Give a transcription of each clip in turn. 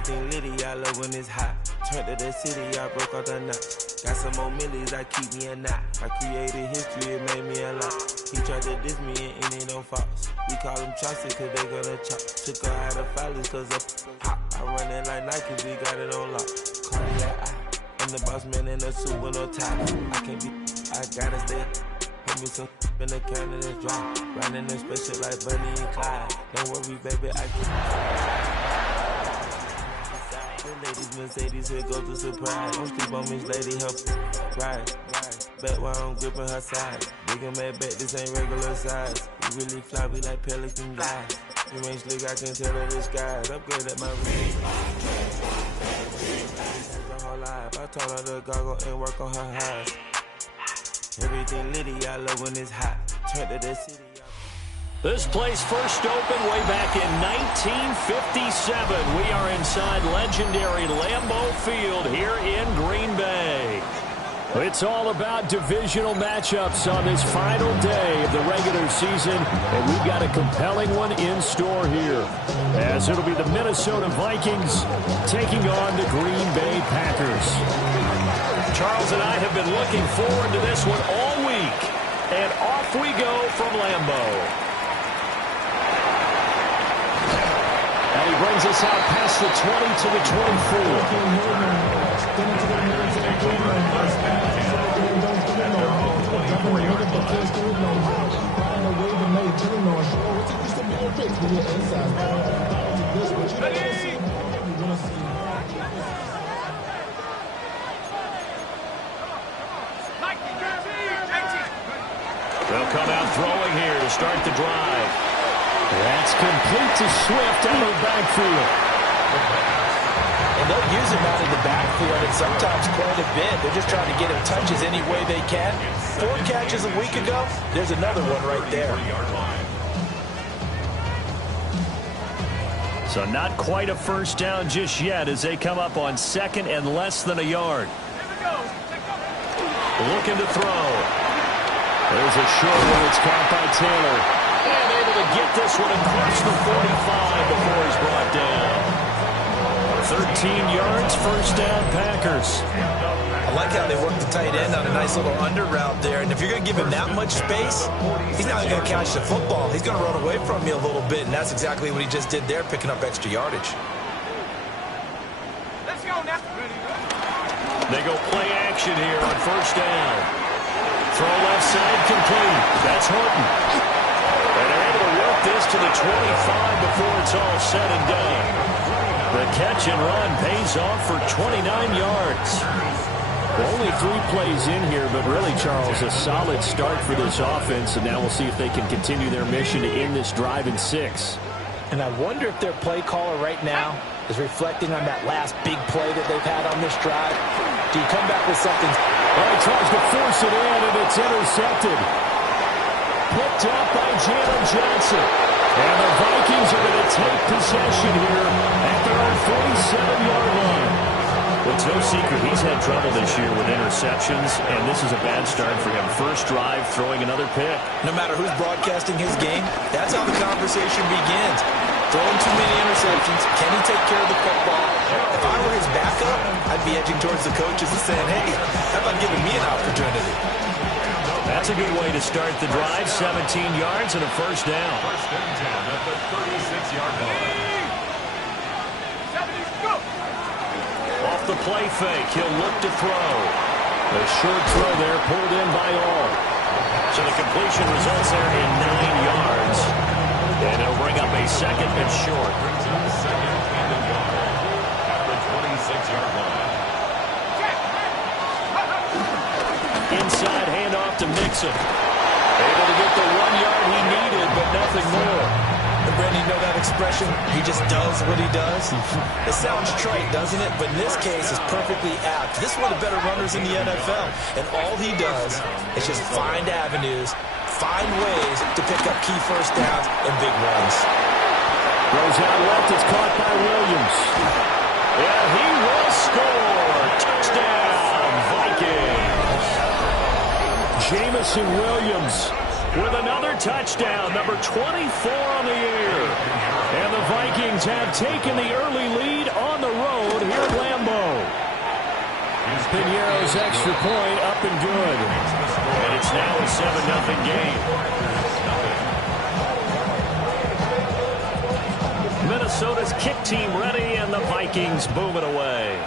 Everything litty, I love when it's hot. Turned to the city, I broke all the knots. Got some more millies, I keep me a knot. I created history, it made me a lot. He tried to diss me and it don't false. We call them Chaucer cause they gonna chop. Took her out of filers cause of hot. I run it like Nike, we got it on lock. Cardiac eye. I'm the boss man in a suit with no tie. I can't be, I gotta stay. Put me some in the can of this dry. Riding in special like Bunny and Clyde. Don't worry, baby, I can. The ladies, Mercedes, here goes the surprise. Don't sleep on Miss Lady, help ride. Bet while I'm gripping her side. Big and mad bet, this ain't regular size. We really fly, we like Pelican guys. You ain't slick, I can tell her the skies. Upgrade at my range. I told her to goggle and work on her eyes. Everything litty, I love when it's hot. Turn to the city. This place first opened way back in 1957. We are inside legendary Lambeau Field here in Green Bay. It's all about divisional matchups on this final day of the regular season, and we've got a compelling one in store here, as it'll be the Minnesota Vikings taking on the Green Bay Packers. Charles and I have been looking forward to this one all week, and off we go from Lambeau. And he brings us out past the 20 to the 24. They'll come out throwing here to start the drive. That's complete to Swift out of the backfield. And they'll use him out of the backfield and sometimes quite a bit. They're just trying to get him touches any way they can. 4 catches a week ago. There's another one right there. So not quite a first down just yet as they come up on second and less than a yard. Looking to throw. There's a short one. It's caught by Taylor. And able to get this one across the 45 before he's brought down. 13 yards, first down, Packers. I like how they work the tight end on a nice little under route there. And if you're going to give him that much space, he's not going to catch the football. He's going to run away from you a little bit, and that's exactly what he just did there, picking up extra yardage. Let's go now. They go play action here on first down. Throw left side complete. That's Horton. And they're able to work this to the 25 before it's all said and done. The catch and run pays off for 29 yards. Only 3 plays in here, but really, Charles, a solid start for this offense, and now we'll see if they can continue their mission to end this drive in 6. And I wonder if their play caller right now is reflecting on that last big play that they've had on this drive. Do you come back with something? Well, he tries to force it in, and it's intercepted. Picked up by Jalen Johnson. And the Vikings are going to take possession here at their own 47-yard line. Well, it's no secret he's had trouble this year with interceptions, and this is a bad start for him. First drive, throwing another pick. No matter who's broadcasting his game, that's how the conversation begins. Throwing too many interceptions. Can he take care of the football? If I were his backup, I'd be edging towards the coaches and saying, hey, how about giving me an opportunity? That's a good way to start the drive. 17 yards and a first down. First and 10 at the 36-yard line. Off the play fake, he'll look to throw. A short throw there pulled in by all. So the completion results there in 9 yards. And it'll bring up a second and short. Brings up a second and a yard at the 26-yard line. Inside handoff to Mixon. Able to get the 1 yard he needed, but nothing more. And Brandon, you know that expression? He just does what he does. It sounds trite, doesn't it? But in this case, it's perfectly apt. This is one of the better runners in the NFL. And all he does is just find avenues, find ways to pick up key first downs and big runs. Goes out left, it's caught by Williams. Yeah, he will score. Touchdown, Vikings. Jamison Williams with another touchdown, number 24 on the year. And the Vikings Vikings have taken the early lead on the road here at Lambeau. Piñeiro's extra point up and good. And it's now a 7-0 game. Minnesota's kick team ready, and the Vikings boom it away.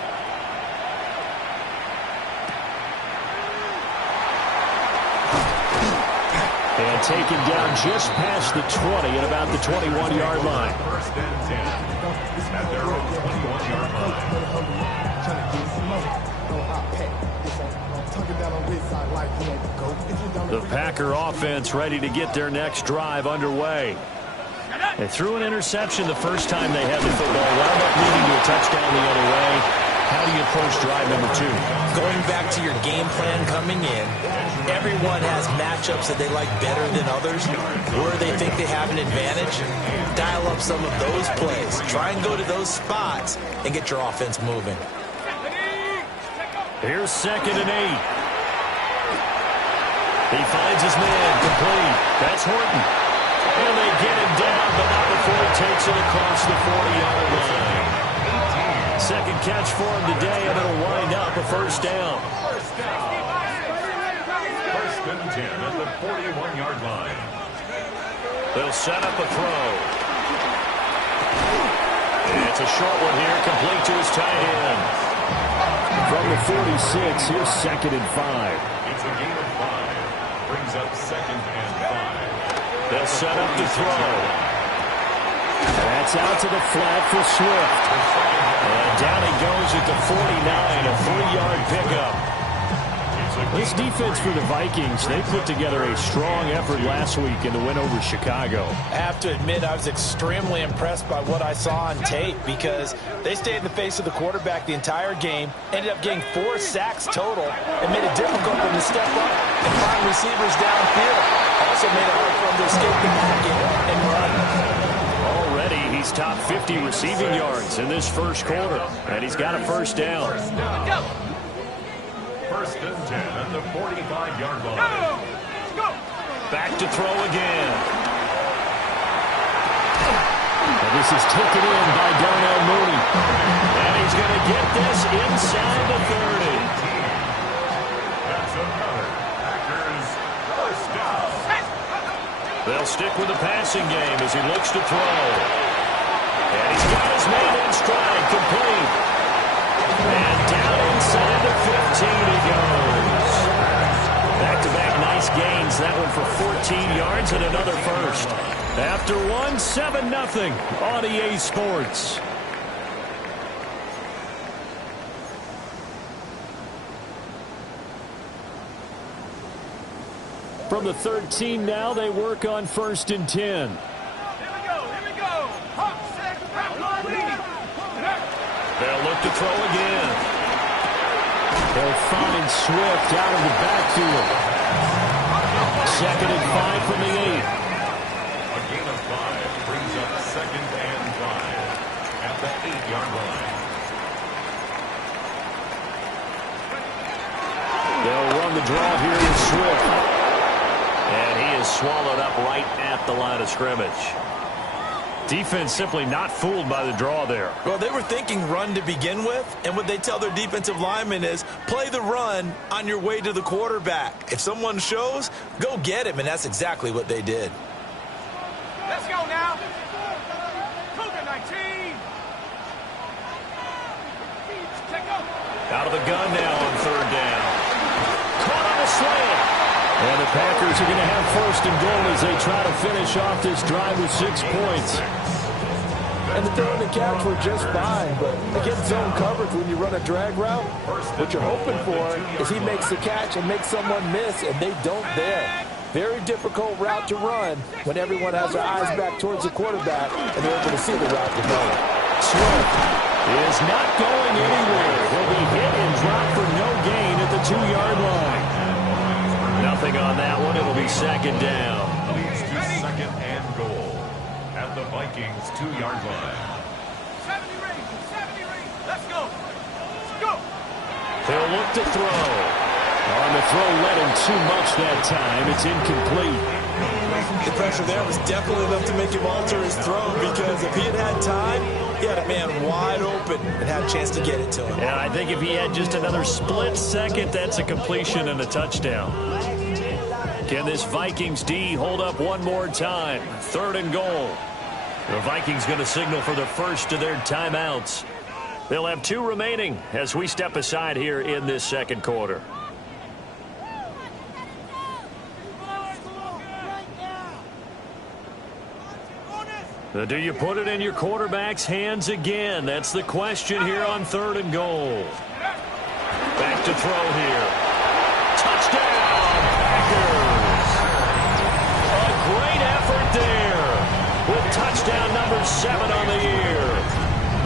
And taken down just past the 20 at about the 21-yard line. First and 10 at their own 21-yard line. The Packer offense ready to get their next drive underway. They threw an interception the first time they had the football, wound up leading to a touchdown the other way. How do you approach drive number 2? Going back to your game plan coming in, everyone has matchups that they like better than others. Where they think they have an advantage, dial up some of those plays. Try and go to those spots and get your offense moving. Here's 2nd and 8. He finds his man, complete. That's Horton. And they get him down, but not before he takes it across the 40-yard line. Second catch for him today, and it'll wind up a first down. First and 10 at the 41-yard line. They'll set up a throw. And it's a short one here, complete to his tight end. From the 46, here's 2nd and 5. It's a gain of 5. Brings up 2nd and 5. They'll set up to throw. That's out to the flat for Swift. And down he goes at the 49, a 3-yard pickup. This defense for the Vikings, they put together a strong effort last week in the win over Chicago. I have to admit, I was extremely impressed by what I saw on tape because they stayed in the face of the quarterback the entire game, ended up getting 4 sacks total, and made it difficult for them to step up and find receivers downfield. Also made it hard for them to escape the pocket and run. Already, he's top 50 receiving yards in this first quarter, and he's got a first down. First and 10 at the 45-yard line. Back to throw again. And this is taken in by Darnell Mooney. And he's going to get this inside the 30. That's another Packers first down. They'll stick with the passing game as he looks to throw. And he's got his man in stride, complete. And down inside the 15 he goes. Back-to-back nice gains. That one for 14 yards and another first. After one, 7-0 on EA Sports. From the 13 now, they work on 1st and 10. They'll look to throw again. They'll find Swift out of the backfield. 2nd and 5 from the 8. A gain of 5 brings up 2nd and 5 at the 8-yard line. They'll run the draw here with Swift. And he is swallowed up right at the line of scrimmage. Defense simply not fooled by the draw there. Well, they were thinking run to begin with, and what they tell their defensive linemen is play the run on your way to the quarterback. If someone shows, go get him, and that's exactly what they did. Let's go now. Cougar 19. Out of the gun now on 3rd down. Caught on a slant. And the Packers are going to have 1st and goal as they try to finish off this drive with 6 points. And the throw and the catch were just fine, but against zone coverage when you run a drag route, what you're hoping for is he makes the catch and makes someone miss, and they don't there. Very difficult route to run when everyone has their eyes back towards the quarterback and they're able to see the route to go. Swift is not going anywhere. He'll be hit and dropped for no gain at the 2-yard line. Nothing on that one. It'll be 2nd down. Leads to 2nd and goal at the Vikings 2-yard line. 70 range. Let's go. Let's go. He'll look to throw. On the throw, led him too much that time. It's incomplete. The pressure there was definitely enough to make him alter his throw, because if he had had time, he had a man wide open and had a chance to get it to him. And I think if he had just another split second, that's a completion and a touchdown. Can this Vikings D hold up one more time? 3rd and goal. The Vikings going to signal for the first of their timeouts. They'll have 2 remaining as we step aside here in this second quarter. Do you put it in your quarterback's hands again? That's the question here on 3rd and goal. Back to throw here. Touchdown, Packers! A great effort there with touchdown number 7 on the year.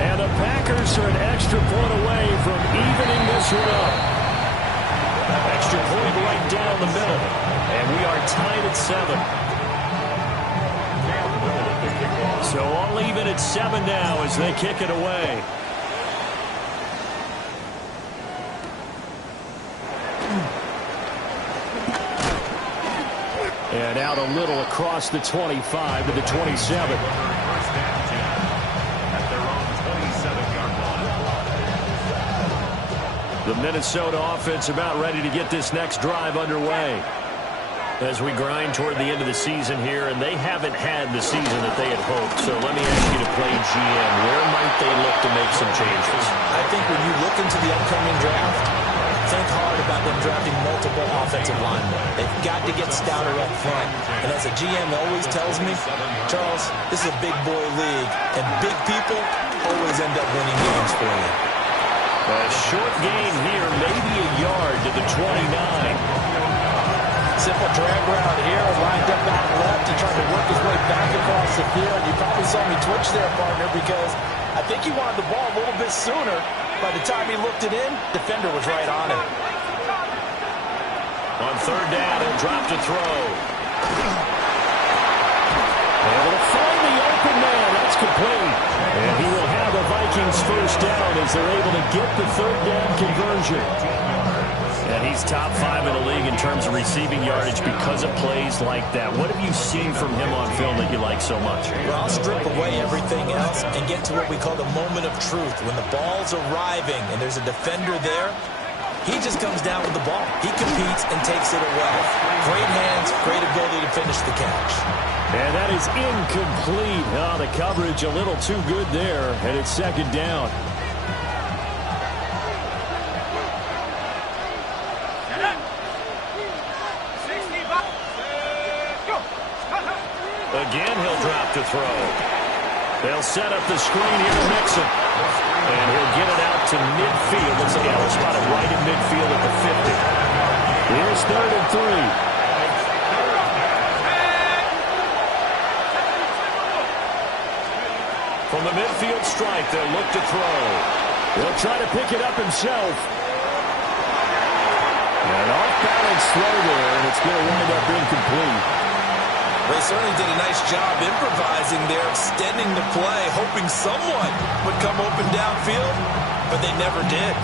And the Packers are an extra point away from evening this one up. Extra point right down the middle. And we are tied at 7. So all even at 7 now as they kick it away. And out a little across the 25 to the 27. First down 10 at their own 27-yard line. The Minnesota offense about ready to get this next drive underway as we grind toward the end of the season here, and they haven't had the season that they had hoped. So let me ask you to play GM. Where might they look to make some changes? I think when you look into the upcoming draft, think hard about them drafting multiple offensive linemen. They've got to get stouter up front. And as a GM always tells me, Charles, this is a big boy league, and big people always end up winning games for you. A short gain here, maybe a yard to the 29. Simple drag route here, lined up out left and trying to work his way back across the field. You probably saw me twitch there, partner, because I think he wanted the ball a little bit sooner. By the time he looked it in, defender was right on it. On 3rd down, he'll drop to throw. Able to find the open man. That's complete. And he will have the Vikings first down as they're able to get the 3rd down conversion. And he's top 5 in the league in terms of receiving yardage because of plays like that. What have you seen from him on film that you like so much? Well, I'll strip away everything else and get to what we call the moment of truth. When the ball's arriving and there's a defender there, he just comes down with the ball. He competes and takes it away. Great hands, great ability to finish the catch. And that is incomplete. Oh, the coverage a little too good there, and it's 2nd down. Again, he'll drop to throw. They'll set up the screen here to Mixon. And he'll get it out to midfield. Looks like he'll spot it right in midfield at the 50. Here's 3rd and 3. From the midfield strike, they'll look to throw. He'll try to pick it up himself. An off-balance throw there, and it's going to wind up incomplete. They certainly did a nice job improvising there, extending the play, hoping someone would come open downfield, but they never did.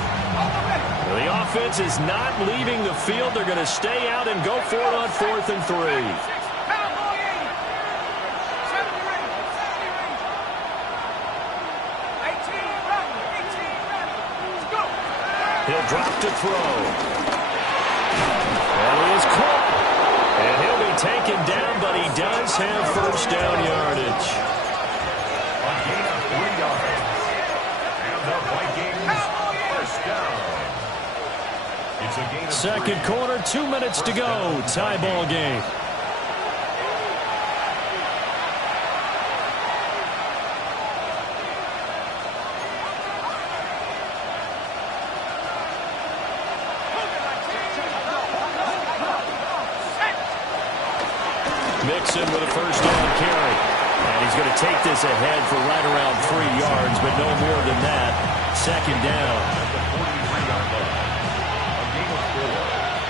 The offense is not leaving the field. They're going to stay out and go for it on 4th and 3. He'll drop to throw. And he is caught. And he'll be taken down, but he does have first down yardage. A gain of 3 yards. And the Vikings first down. It's a gain of 3. Second quarter, 2 minutes to go. Tie ball game. Mixon with a first down carry. And he's going to take this ahead for right around 3 yards, but no more than that. 2nd down. At the 43-yard line. A gain of 4.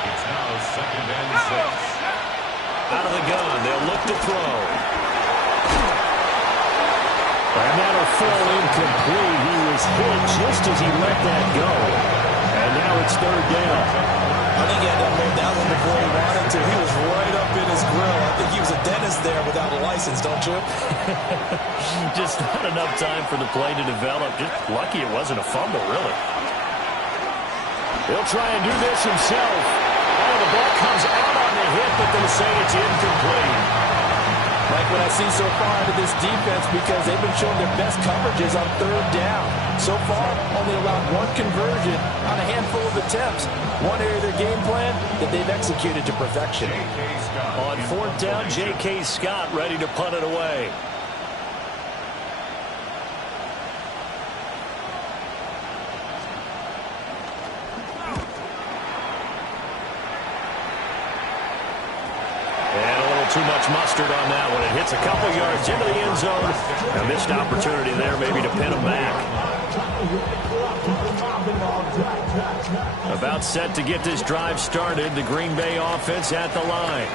It's now 2nd and 6. Out of the gun, they'll look to throw. And that'll fall incomplete. He was hit just as he let that go. And now now it's third down. I think he had to unload that one before he wanted to. He was right up in his grill. I think he was a dentist there without a license, don't you? Just not enough time for the play to develop. Just lucky it wasn't a fumble, really. He'll try and do this himself. Oh, the ball comes out on the hit, but they'll say it's incomplete. Like what I see so far out of this defense, because they've been showing their best coverages on third down. So far, only allowed one conversion on a handful of attempts. One area of their game plan that they've executed to perfection. On fourth down, J.K. Scott ready to punt it away. Too much mustard on that one. It hits a couple yards into the end zone. A missed opportunity there maybe to pin him back. About set to get this drive started. The Green Bay offense at the line.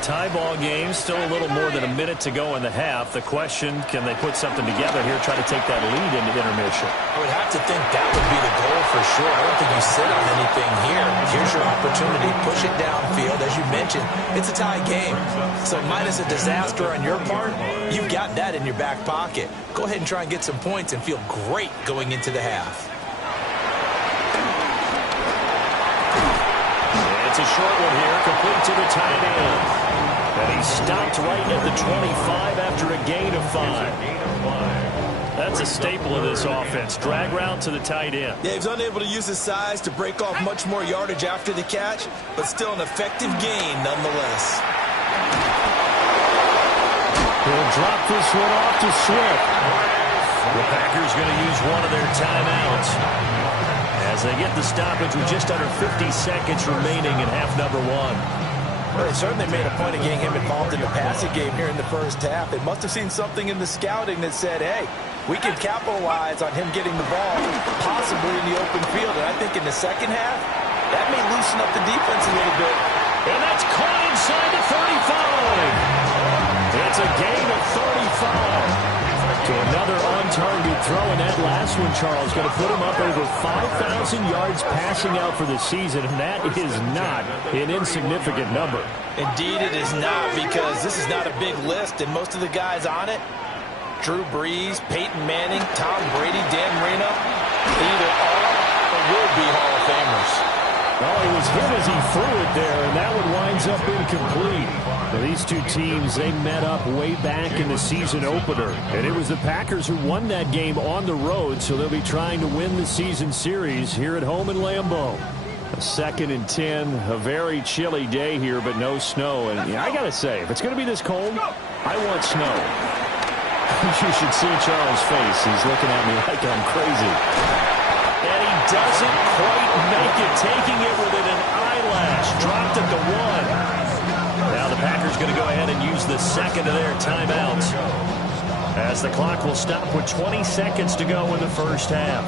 Tie ball game, still a little more than a minute to go in the half. The question, can they put something together here, try to take that lead into intermission? I would have to think that would be the goal for sure. I don't think you sit on anything here. Here's your opportunity. Push it downfield. As you mentioned, it's a tie game. So minus a disaster on your part, you've got that in your back pocket. Go ahead and try and get some points and feel great going into the half. It's a short one here, complete to the tight end. And he stopped right at the 25 after a gain of 5. That's a staple of this offense. Drag route to the tight end. Yeah, he was unable to use his size to break off much more yardage after the catch, but still an effective gain nonetheless. He'll drop this one off to Swift. The Packers going to use one of their timeouts as they get the stoppage with just under 50 seconds remaining in half number 1. Well, they certainly made a point of getting him involved in the passing game here in the first half. They must have seen something in the scouting that said, hey, we can capitalize on him getting the ball, possibly in the open field. And I think in the second half, that may loosen up the defense a little bit. And that's caught inside the 35. It's a gain of 35. To another on-target throw, and that last one, Charles, going to put him up over 5,000 yards passing out for the season, and that is not an insignificant number. Indeed it is not, because this is not a big list, and most of the guys on it, Drew Brees, Peyton Manning, Tom Brady, Dan Marino, they either are or will be Hall of Famers. Well, he was hit as he threw it there, and that one winds up incomplete. Now, these two teams, they met up way back in the season opener, and it was the Packers who won that game on the road, so they'll be trying to win the season series here at home in Lambeau. A 2nd and 10, a very chilly day here, but no snow. And yeah, I got to say, if it's going to be this cold, I want snow. You should see Charles' face. He's looking at me like I'm crazy. And he doesn't quite make it, taking it within an eyelash. Dropped at the 1. Now the Packers going to go ahead and use the second of their timeouts, as the clock will stop with 20 seconds to go in the first half.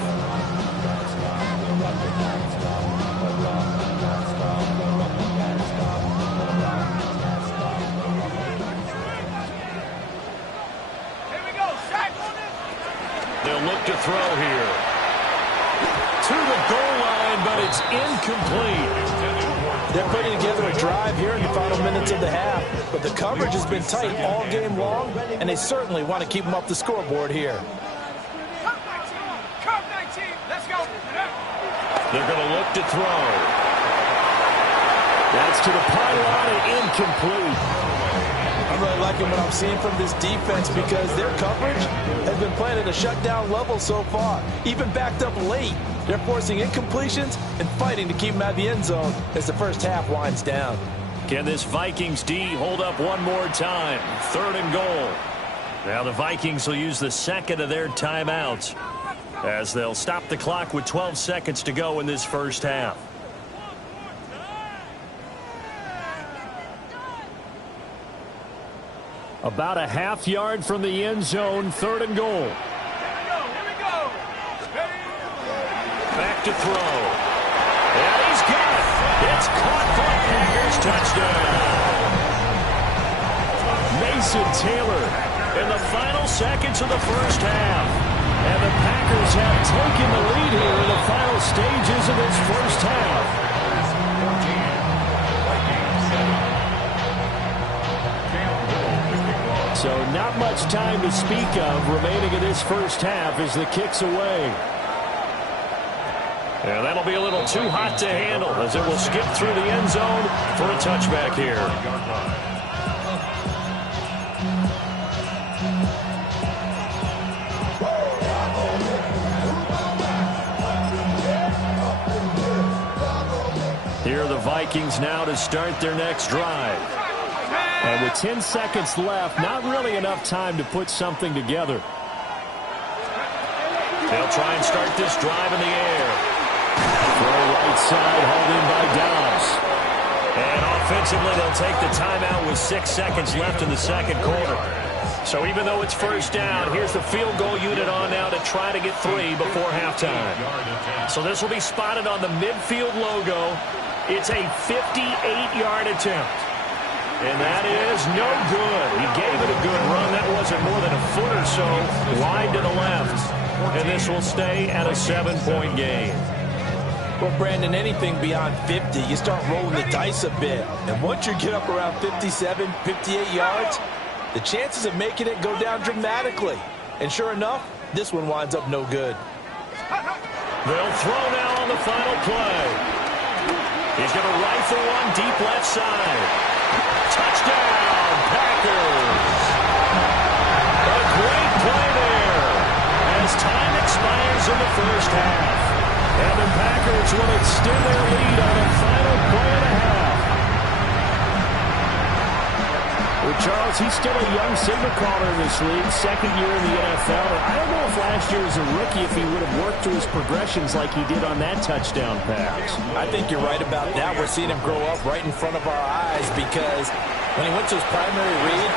Here we go, sack on it. They'll look to throw here. To the goal line, but it's incomplete. They're putting together a drive here in the final minutes of the half, but the coverage has been tight all game long, and they certainly want to keep them off the scoreboard here. Curve 19, let's go. They're going to look to throw. That's to the pylon and incomplete. I'm really liking what I'm seeing from this defense, because their coverage has been playing at a shutdown level so far, even backed up late. They're forcing incompletions and fighting to keep them out of the end zone as the first half winds down. Can this Vikings D hold up one more time? 3rd and goal. Now the Vikings will use the second of their timeouts, as they'll stop the clock with 12 seconds to go in this first half. About a half yard from the end zone, 3rd and goal. Back to throw. And he's got it. It's caught for a Packers touchdown. Mason Taylor in the final seconds of the first half. And the Packers have taken the lead here in the final stages of this first half. So not much time to speak of remaining in this first half as the kick's away. And that'll be a little too hot to handle as it will skip through the end zone for a touchback here. Here are the Vikings now to start their next drive. And with 10 seconds left, not really enough time to put something together. They'll try and start this drive in the air. Throw right side, hauled in by Dobbs. And offensively, they'll take the timeout with 6 seconds left in the second quarter. So even though it's first down, here's the field goal unit on now to try to get 3 before halftime. So this will be spotted on the midfield logo. It's a 58-yard attempt. And that is no good. He gave it a good run. That wasn't more than a foot or so wide to the left. And this will stay at a 7-point game. Well, Brandon, anything beyond 50, you start rolling the dice a bit. And once you get up around 57, 58 yards, the chances of making it go down dramatically. And sure enough, this one winds up no good. They'll throw now on the final play. He's going to rifle one deep left side. Touchdown, Packers. A great play there as time expires in the first half. And the Packers will extend their lead on a final play and a half. Well, Charles, he's still a young signal caller in this league, second year in the NFL. I don't know if last year as a rookie if he would have worked through his progressions like he did on that touchdown pass. I think you're right about that. We're seeing him grow up right in front of our eyes because when he went to his primary read,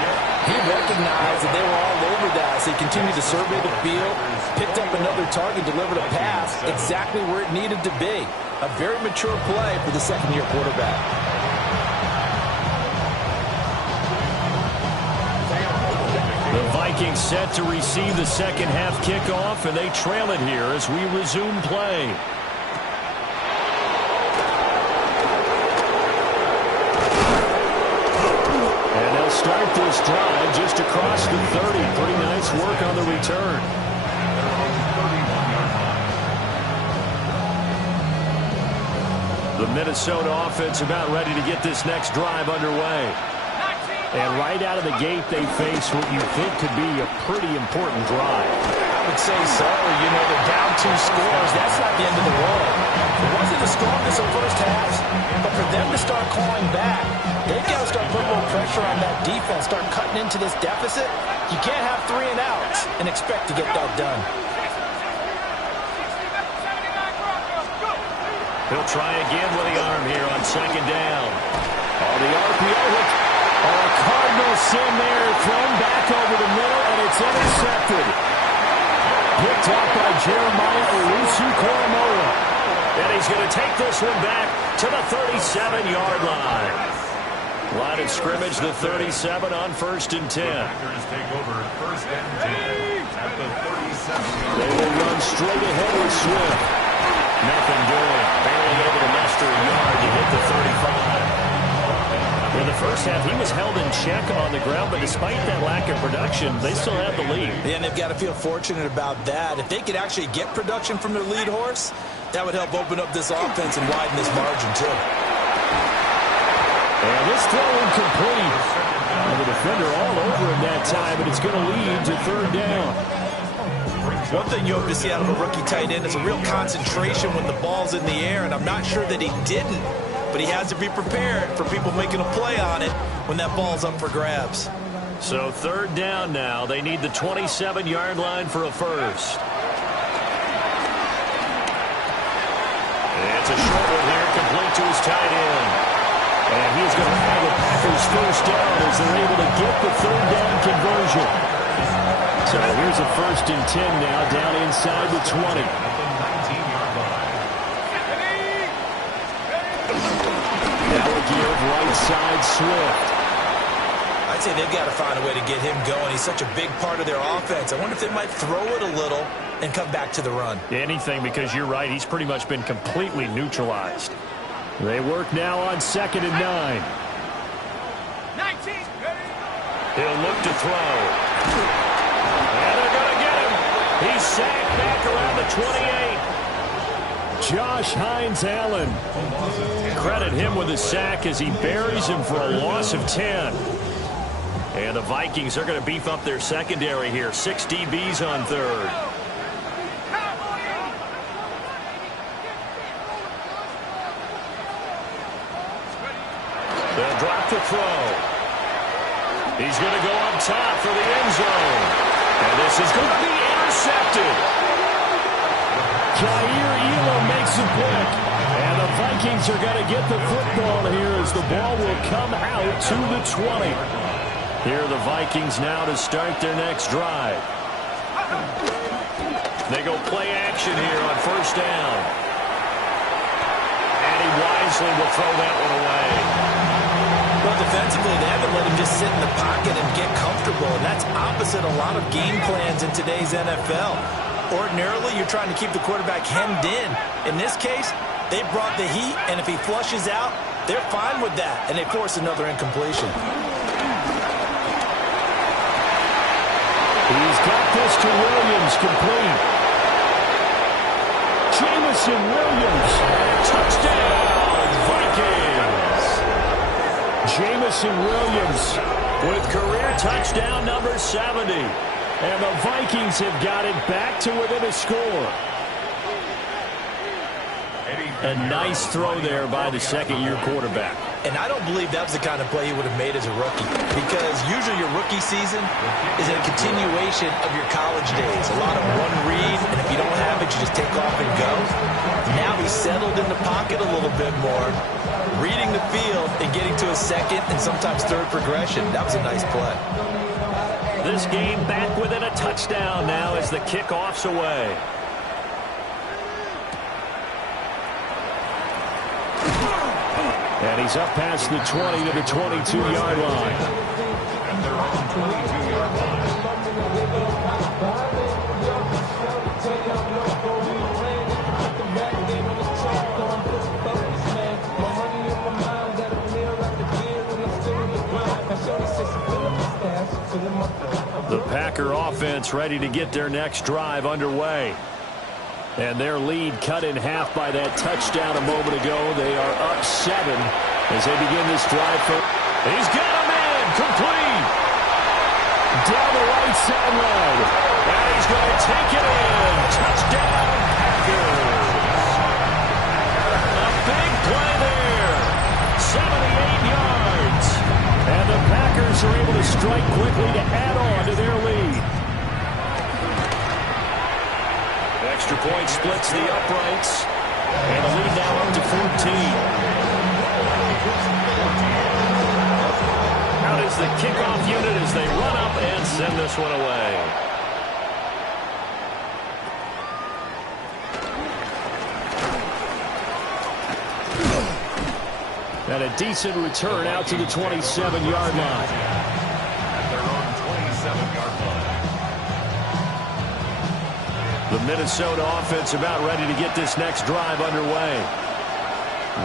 he recognized that they were all over that. So he continued to survey the field, picked up another target, delivered a pass exactly where it needed to be. A very mature play for the second-year quarterback. The Vikings set to receive the second half kickoff, and they trail it here as we resume play. And they'll start this drive just across the 30. Pretty nice work on the return. The Minnesota offense about ready to get this next drive underway. And right out of the gate, they face what you think could be a pretty important drive. I would say so. You know, they're down 2 scores. That's not the end of the world. It wasn't the strongest of first halves, but for them to start clawing back, they've got to start putting more pressure on that defense, start cutting into this deficit. You can't have 3 and outs and expect to get that done. He'll try again with the arm here on second down. Oh, the RPO hook. Oh, a Cardinal sin there, thrown back over the middle, and it's intercepted. Picked up by Jeremiah Owusu-Koramoah. And he's going to take this one back to the 37-yard line. Line of scrimmage, the 37 on 1st and 10. Packers take over 1st and 10 at the 37. They will run straight ahead with Swift. Nothing doing. Barely able to muster a yard to hit the 35. In the first half, he was held in check on the ground, but despite that lack of production, they still have the lead. And they've got to feel fortunate about that. If they could actually get production from their lead horse, that would help open up this offense and widen this margin, too. And this throw incomplete. And the defender all over him that time, but it's going to lead to 3rd down. One thing you hope to see out of a rookie tight end is a real concentration when the ball's in the air, and I'm not sure that he didn't. But he has to be prepared for people making a play on it when that ball's up for grabs. So 3rd down now. They need the 27-yard line for a first. It's a short one here, complete to his tight end. And he's going to have the Packers first down as they're able to get the 3rd down conversion. So here's a 1st and 10 now, down inside the 20. Now a give right side Swift. I'd say they've got to find a way to get him going. He's such a big part of their offense. I wonder if they might throw it a little and come back to the run. Anything, because you're right. He's pretty much been completely neutralized. They work now on 2nd and 9. 19. He'll look to throw. And they're going to get him. He's sacked back around the 28. Josh Hines-Allen. Credit him with a sack as he buries him for a loss of 10. And the Vikings are going to beef up their secondary here. 6 DBs on 3rd. They'll drop the throw. He's going to go up top for the end zone. And this is going to be intercepted. Jair Elam makes a pick. And the Vikings are going to get the football here as the ball will come out to the 20. Here are the Vikings now to start their next drive. They go play action here on 1st down. And he wisely will throw that one away. Well, defensively, they haven't let him just sit in the pocket and get comfortable. And that's opposite a lot of game plans in today's NFL. Ordinarily, you're trying to keep the quarterback hemmed in. In this case, they brought the heat, and if he flushes out, they're fine with that, and they force another incompletion. He's got this to Williams, complete. Jameson Williams, touchdown, Vikings. Jameson Williams with career touchdown number 70. And the Vikings have got it back to within a score. A nice throw there by the second-year quarterback. And I don't believe that was the kind of play he would have made as a rookie, because usually your rookie season is a continuation of your college days. A lot of one read, and if you don't have it, you just take off and go. Now he's settled in the pocket a little bit more, reading the field and getting to a second and sometimes third progression. That was a nice play. This game back within a touchdown now as the kickoff's away. And he's up past the 20 to the 22-yard line. At their own 22-yard line. The Packer offense ready to get their next drive underway. And their lead cut in half by that touchdown a moment ago. They are up 7 as they begin this drive. He's got him in, complete. Down the right sideline. And he's going to take it in. Touchdown, Packers. A big play there. 78 yards. And the Packers are able to strike quickly to add on to their lead. Extra point splits the uprights. And the lead now up to 14. Out is the kickoff unit as they run up and send this one away. And a decent return out to the 27-yard line. At their own 27-yard line. The Minnesota offense about ready to get this next drive underway.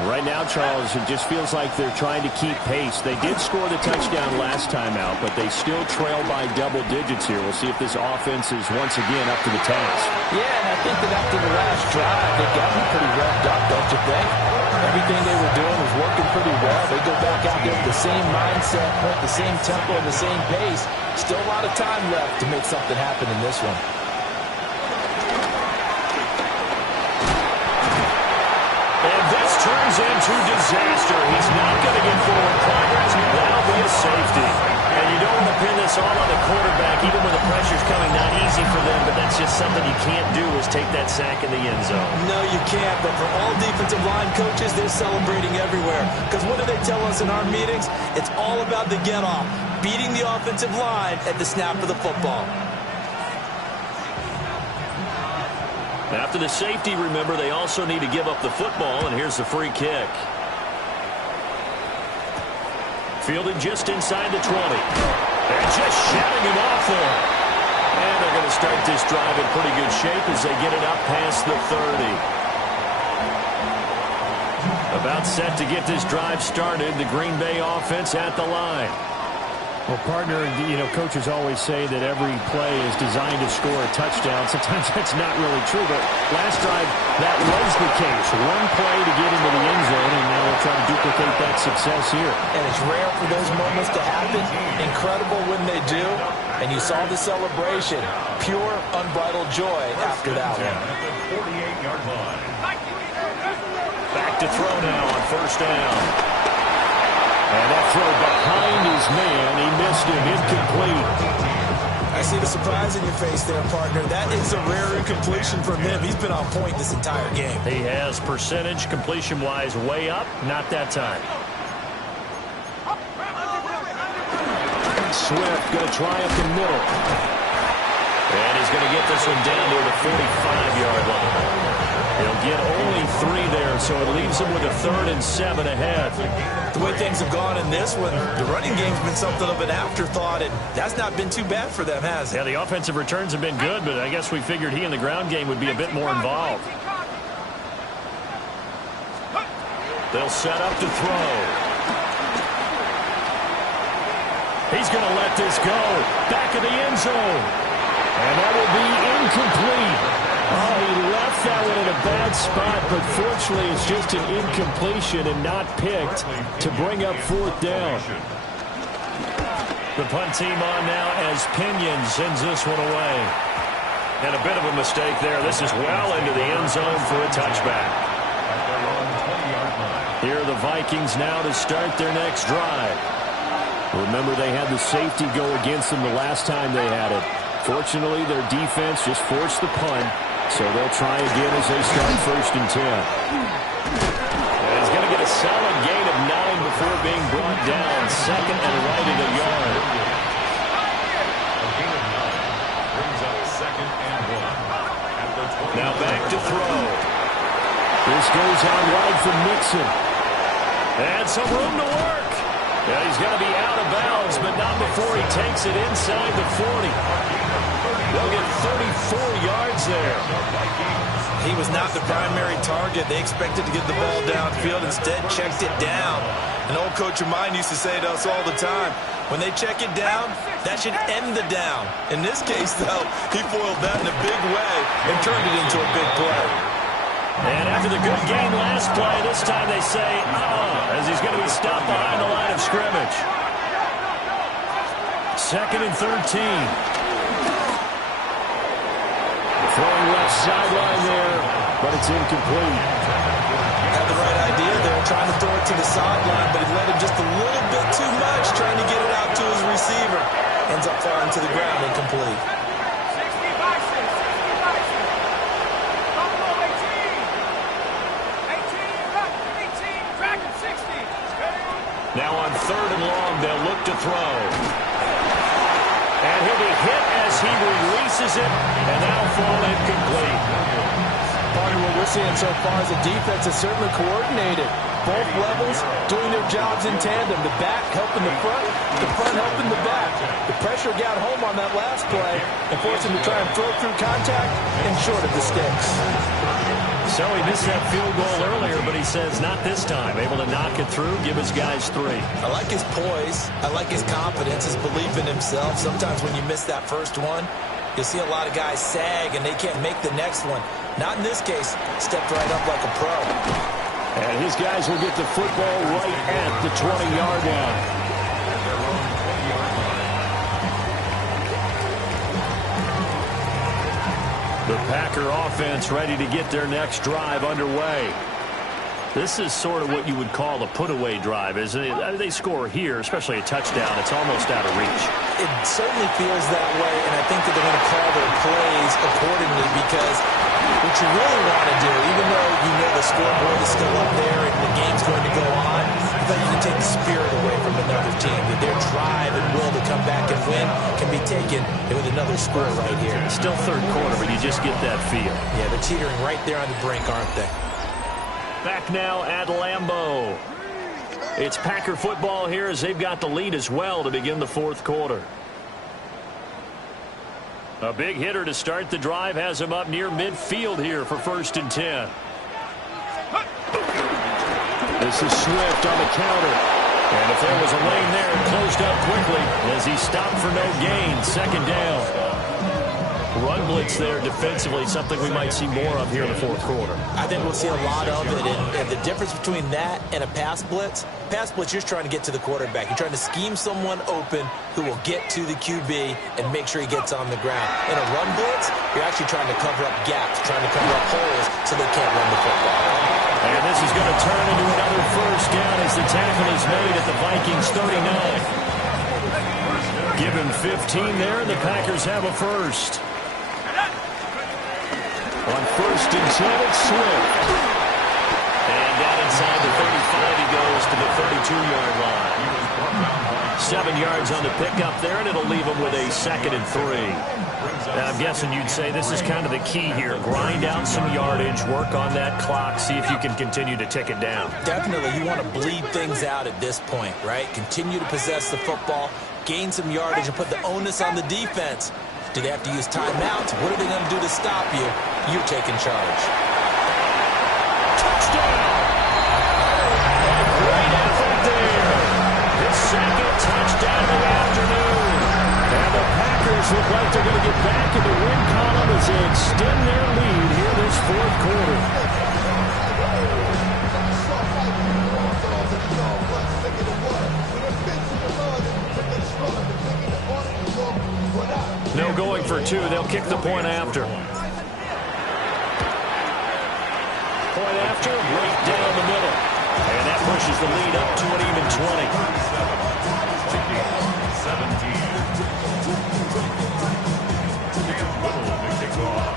Right now, Charles, it just feels like they're trying to keep pace. They did score the touchdown last time out, but they still trail by double digits here. We'll see if this offense is once again up to the task. Yeah, and I think that after the last drive, they got them pretty revved up, don't you think? Everything they were doing was working pretty well. They go back out there with the same mindset, the same tempo, and the same pace. Still a lot of time left to make something happen in this one. Turns into disaster. He's not going to get forward progress. That'll be a safety. And you don't want to pin this all on the quarterback, even when the pressure's coming. Not easy for them, but that's just something you can't do, is take that sack in the end zone. No, you can't, but for all defensive line coaches, they're celebrating everywhere. Because what do they tell us in our meetings? It's all about the get-off, beating the offensive line at the snap of the football. After the safety, remember, they also need to give up the football, and here's the free kick. Fielded just inside the 20. They're just shouting him off there. And a they're going to start this drive in pretty good shape as they get it up past the 30. About set to get this drive started. The Green Bay offense at the line. Well, partner, coaches always say that every play is designed to score a touchdown. Sometimes that's not really true, but last drive, that was the case. One play to get into the end zone, and now we'll try to duplicate that success here. And it's rare for those moments to happen. Incredible when they do. And you saw the celebration. Pure, unbridled joy after that one. At the 48-yard line. Back to throw now on first down. And that throw behind his man, he missed him, incomplete. I see the surprise in your face there, partner. That is a rare incompletion from him. He's been on point this entire game. He has percentage completion-wise way up, not that time. Swift going to try up the middle. And he's going to get this one down near the 45-yard line. He'll get only 3 there, so it leaves him with a 3rd and 7 ahead. The way things have gone in this one, the running game's been something of an afterthought, and that's not been too bad for them, has it? Yeah, the offensive returns have been good, but I guess we figured he in the ground game would be a bit more involved. They'll set up to throw. He's going to let this go. Back of the end zone. And that will be incomplete. Oh, he left that one in a bad spot, but fortunately it's just an incompletion and not picked to bring up 4th down. The punt team on now as Pinion sends this one away. And a bit of a mistake there. This is well into the end zone for a touchback. Here are the Vikings now to start their next drive. Remember, they had the safety go against them the last time they had it. Fortunately, their defense just forced the punt, so they'll try again as they start 1st and 10. And he's going to get a solid gain of 9 before being brought down. 2nd and right at a yard. A gain of 9 brings up 2nd and 1. At the 20. Now back to throw. This goes out wide for Mixon. And some room to work. Yeah, he's going to be out of bounds, but not before he takes it inside the 40. They'll get 34 yards there. He was not the primary target. They expected to get the ball downfield. Instead, checked it down. An old coach of mine used to say to us all the time, when they check it down, that should end the down. In this case, though, he foiled that in a big way and turned it into a big play. And after the good game last play, this time they say, as he's going to be stopped behind the line of scrimmage. 2nd and 13. Throwing left sideline there, but it's incomplete. Had the right idea there, trying to throw it to the sideline, but he let him just a little bit too much, trying to get it out to his receiver. Ends up falling to the ground, incomplete. Now on 3rd and long, they'll look to throw. And he'll be hit as he releases it, and that'll fall incomplete. Part of what we're seeing so far is the defense is certainly coordinated. Both levels doing their jobs in tandem. The back helping the front helping the back. The pressure got home on that last play and forced him to try and throw through contact and short of the sticks. So he missed that field goal earlier, but he says not this time. Able to knock it through, give his guys 3. I like his poise. I like his confidence, his belief in himself. Sometimes when you miss that first one, you'll see a lot of guys sag and they can't make the next one. Not in this case. Stepped right up like a pro. And his guys will get the football right at the 20-yard line. The Packer offense ready to get their next drive underway. This is sort of what you would call a put-away drive, isn't it? They score here, especially a touchdown. It's almost out of reach. It certainly feels that way, and I think that they're going to call their plays accordingly because what you really want to do, even though you know the scoreboard is still up there and the game's going to go on, I thought you can take the spirit away from another team, that their drive and will to come back and win can be taken with another score right here. Still 3rd quarter, but you just get that feel. Yeah, they're teetering right there on the brink, aren't they? Back now at Lambeau. It's Packer football here as they've got the lead as well to begin the 4th quarter. A big hitter to start the drive has him up near midfield here for 1st and 10. This is Swift on the counter. And if there was a lane there, it closed up quickly as he stopped for no gain. 2nd down. Run blitz there defensively, something we might see more of here in the 4th quarter. I think we'll see a lot of it. And the difference between that and a pass blitz, you're just trying to get to the quarterback. You're trying to scheme someone open who will get to the QB and make sure he gets on the ground. In a run blitz, you're actually trying to cover up gaps, trying to cover up holes so they can't run the football. And this is going to turn into another 1st down as the tackle is made at the Vikings 39. Give him 15 there, and the Packers have a 1st. On 1st and 10, it's Swift. And down inside the 35, he goes to the 32-yard line. 7 yards on the pickup there, and it'll leave him with a 2nd and 3. Now, I'm guessing you'd say this is kind of the key here. Grind out some yardage, work on that clock, see if you can continue to tick it down. Definitely, you want to bleed things out at this point, right? Continue to possess the football, gain some yardage, and put the onus on the defense. Do they have to use timeouts? What are they going to do to stop you? You're taking charge. Touchdown! Great effort there. His 2nd touchdown of the afternoon. And the Packers look like they're going to get back in the win column as they extend their lead here this 4th quarter. No going for 2. They'll kick the point after. Point after, right down the middle. And that pushes the lead up to an even 20.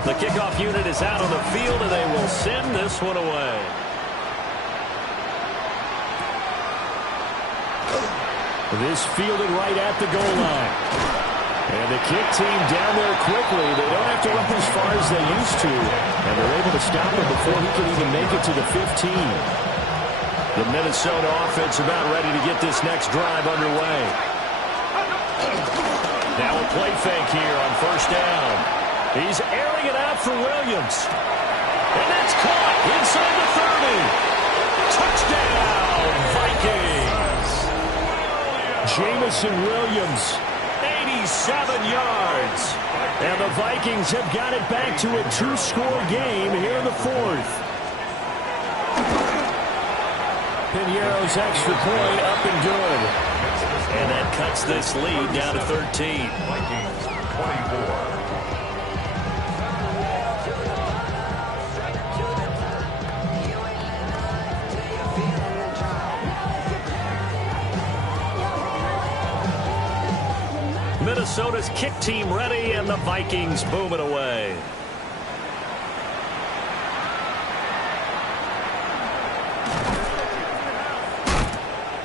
The kickoff unit is out on the field, and they will send this one away. This fielded right at the goal line. And the kick team down there quickly. They don't have to run as far as they used to. And they're able to stop him before he can even make it to the 15. The Minnesota offense about ready to get this next drive underway. Now a play fake here on 1st down. He's airing it out for Williams. And that's caught inside the 30. Touchdown, Vikings. Jamison Williams. 87 yards. And the Vikings have got it back to a 2-score game here in the 4th. Piñeiro's extra point up and good. And that cuts this lead down to 13. Vikings 24. Minnesota's kick team ready, and the Vikings boom it away.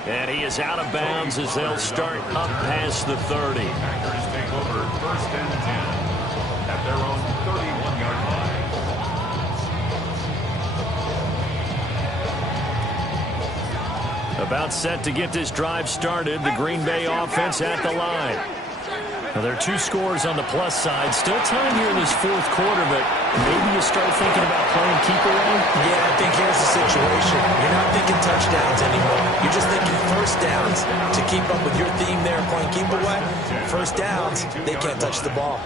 And he is out of bounds as they'll start up past the 30. Packers take over 1st and 10 at their own 31-yard line. About set to get this drive started. The Green Bay offense at the line. Now, there are 2 scores on the plus side. Still time here in this 4th quarter, but maybe you start thinking about playing keep away? Yeah, I think here's the situation. You're not thinking touchdowns anymore. You're just thinking 1st downs to keep up with your theme there, playing keep away. 1st downs, they can't touch the ball.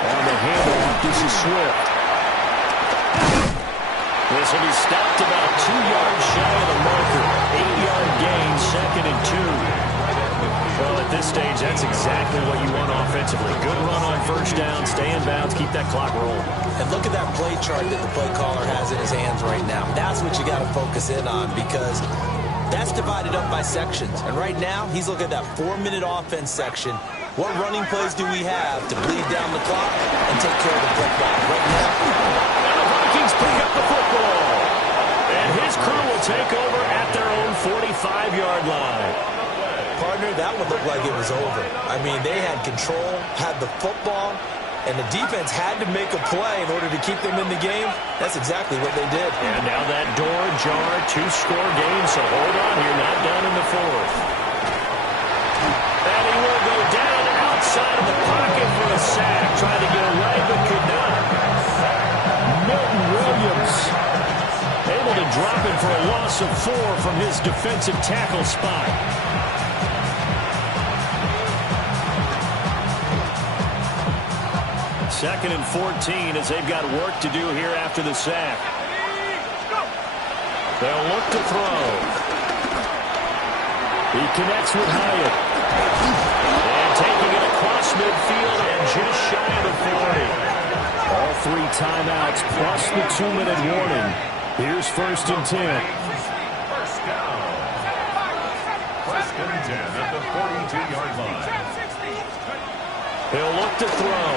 On the handoff, this is Swift. This will be stopped about 2 yards shy of the marker. 8-yard gain, 2nd and 2. Well, at this stage, that's exactly what you want offensively. Good run on 1st down, stay in bounds, keep that clock rolling. And look at that play chart that the play caller has in his hands right now. That's what you got to focus in on, because that's divided up by sections. And right now, he's looking at that 4-minute offense section. What running plays do we have to bleed down the clock and take care of the football? Right now, Vikings pick up the football. And his crew will take over at their own 45-yard line. Partner, that would look like it was over. I mean, they had control, had the football, and the defense had to make a play in order to keep them in the game. That's exactly what they did. And now that door ajar, 2-score game, so hold on, you're not done in the 4th. loss of 4 from his defensive tackle spot. Second and 14 as they've got work to do here after the sack. They'll look to throw. He connects with Hyatt. And taking it across midfield and just shy of the 40. All 3 timeouts plus the 2-minute warning. Here's 1st and 10. First down. 1st and 10 at the 42-yard line. He'll look to throw.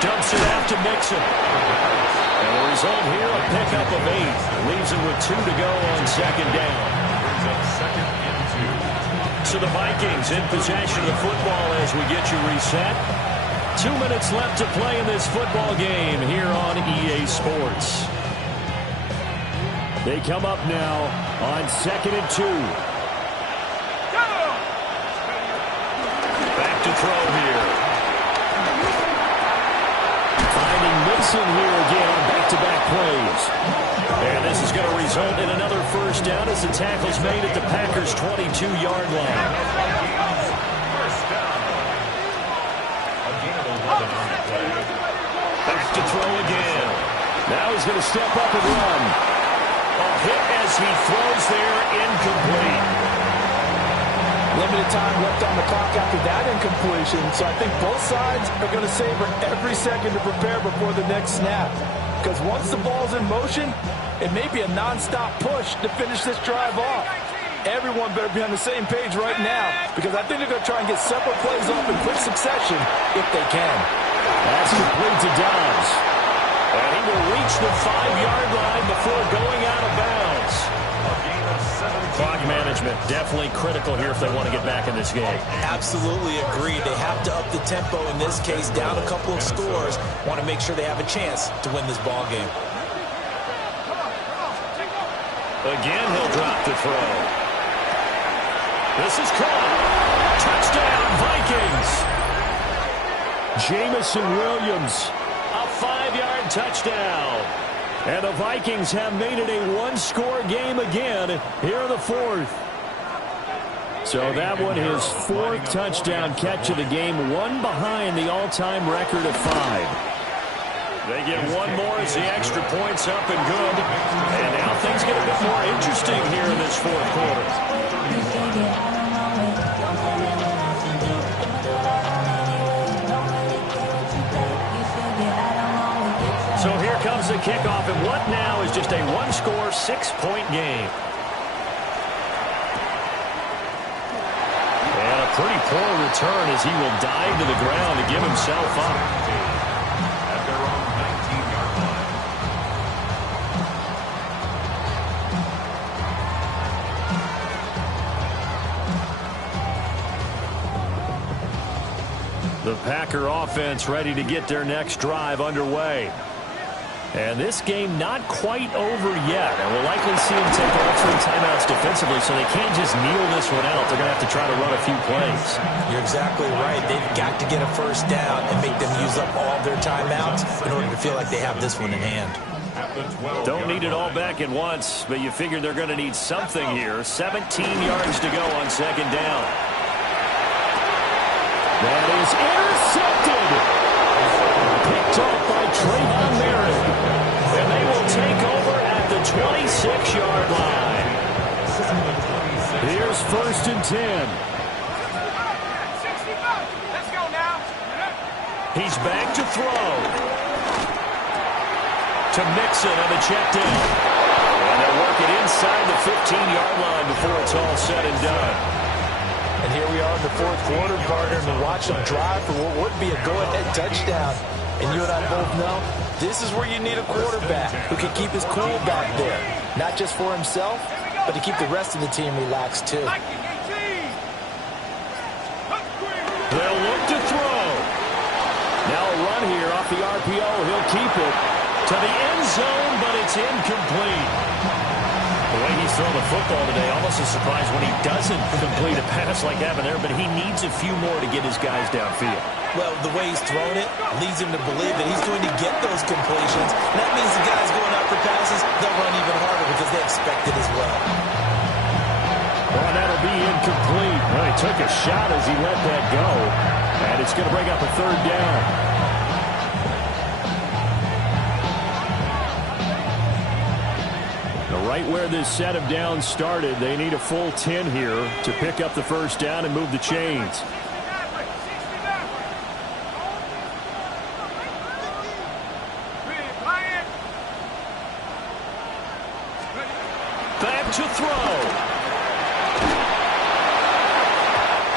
Dumps it out to Mixon. And the result here, a pickup of 8. Leaves him with 2 to go on 2nd down. Brings up 2nd and 2. So the Vikings in possession of the football as we get you reset. 2 minutes left to play in this football game here on EA Sports. They come up now on 2nd and 2. Back to throw here. Finding Mixon here again on back-to-back plays. And this is going to result in another first down as the tackle's made at the Packers' 22-yard line. First down. A gain of 11 on the play. Back to throw again. Now he's going to step up and run. A hit as he throws there, incomplete. Limited time left on the clock after that incompletion, so I think both sides are going to savor every second to prepare before the next snap. Because once the ball's in motion, it may be a non-stop push to finish this drive off. Everyone better be on the same page right now, because I think they're going to try and get several plays off in quick succession if they can. That's complete to Dobbs. And he will reach the 5-yard line before going out of bounds. Clock management definitely critical here if they want to get back in this game. Absolutely agreed. They have to up the tempo in this case, down a couple of scores. Want to make sure they have a chance to win this ball game. Again, he'll drop the throw. This is caught. Touchdown, Vikings. Jamison Williams, a 5-yard touchdown. And the Vikings have made it a one-score game again here in the 4th. So that one, his 4th touchdown catch of the game, one behind the all-time record of 5. They get one more as the extra point's up and good. And now things get a bit more interesting here in this 4th quarter. So here comes the kickoff, and what now is just a one-score, 6-point game. And a pretty poor return as he will dive to the ground to give himself up. At their own 19-yard line. The Packer offense ready to get their next drive underway. And this game not quite over yet. And we'll likely see them take all 3 timeouts defensively, so they can't just kneel this one out. They're going to have to try to run a few plays. You're exactly right. They've got to get a first down and make them use up all their timeouts in order to feel like they have this one in hand. Don't need it all back at once, but you figure they're going to need something here. 17 yards to go on 2nd down. That is intercepted. Picked off by Trayvon Merritt. And they will take over at the 26-yard line. Here's 1st and 10. Let's go now. He's back to throw. To Mixon on the check down. And they'll work it inside the 15-yard line before it's all said and done. And here we are in the 4th quarter, partner, and watch them drive for what would be a go-ahead touchdown. And you and I both know this is where you need a quarterback who can keep his cool back there. Not just for himself, but to keep the rest of the team relaxed too. They'll look to throw. Now a run here off the RPO. He'll keep it to the end zone, but it's incomplete. The way he's thrown the football today, almost a surprise when he doesn't complete a pass like that there, but he needs a few more to get his guys downfield. Well, the way he's thrown it leads him to believe that he's going to get those completions. And that means the guys going out for passes, they'll run even harder because they expect it as well. Well, that'll be incomplete. Well, he took a shot as he let that go. And it's going to bring up a third down. Right where this set of downs started, they need a full 10 here to pick up the first down and move the chains. Back to throw.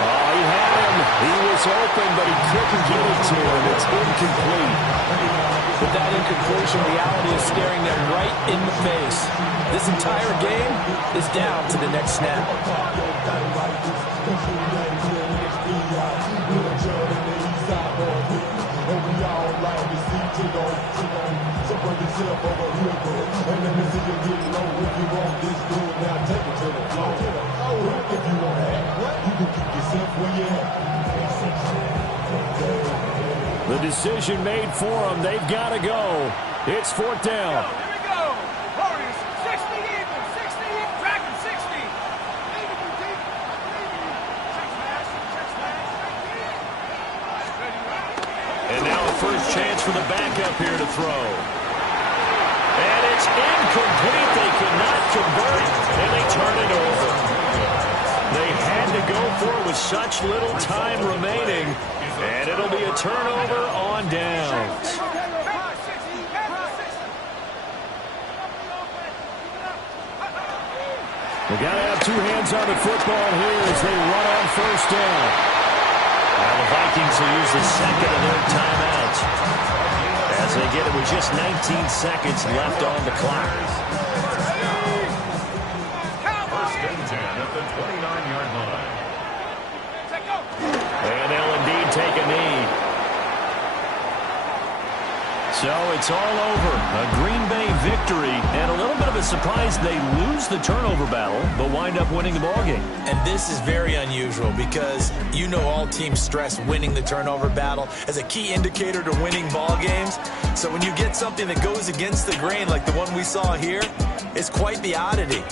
Oh, he had him. He was open, but he couldn't get it to him. It's incomplete. With that incompletion, reality is staring them right in the face. This entire game is down to the next snap. The decision made for them. They've got to go. It's fourth down. Here we go. Warriors, 60 even. 60 even. Dragon, 60. And now a first chance for the backup here to throw. And it's incomplete. They could not convert, and they turn it over. They had to go for it with such little time remaining, and it'll be a turnover on downs. We got to have two hands on the football here as they run on first down. Now the Vikings will use the second of their timeouts as they get it with just 19 seconds left on the clock. First and 10 at the 29-yard line. And they'll indeed take a knee. So it's all over. A Green Bay victory, and a little bit of a surprise they lose the turnover battle, but wind up winning the ballgame. And this is very unusual because you know all teams stress winning the turnover battle as a key indicator to winning ball games. So when you get something that goes against the grain like the one we saw here, it's quite the oddity.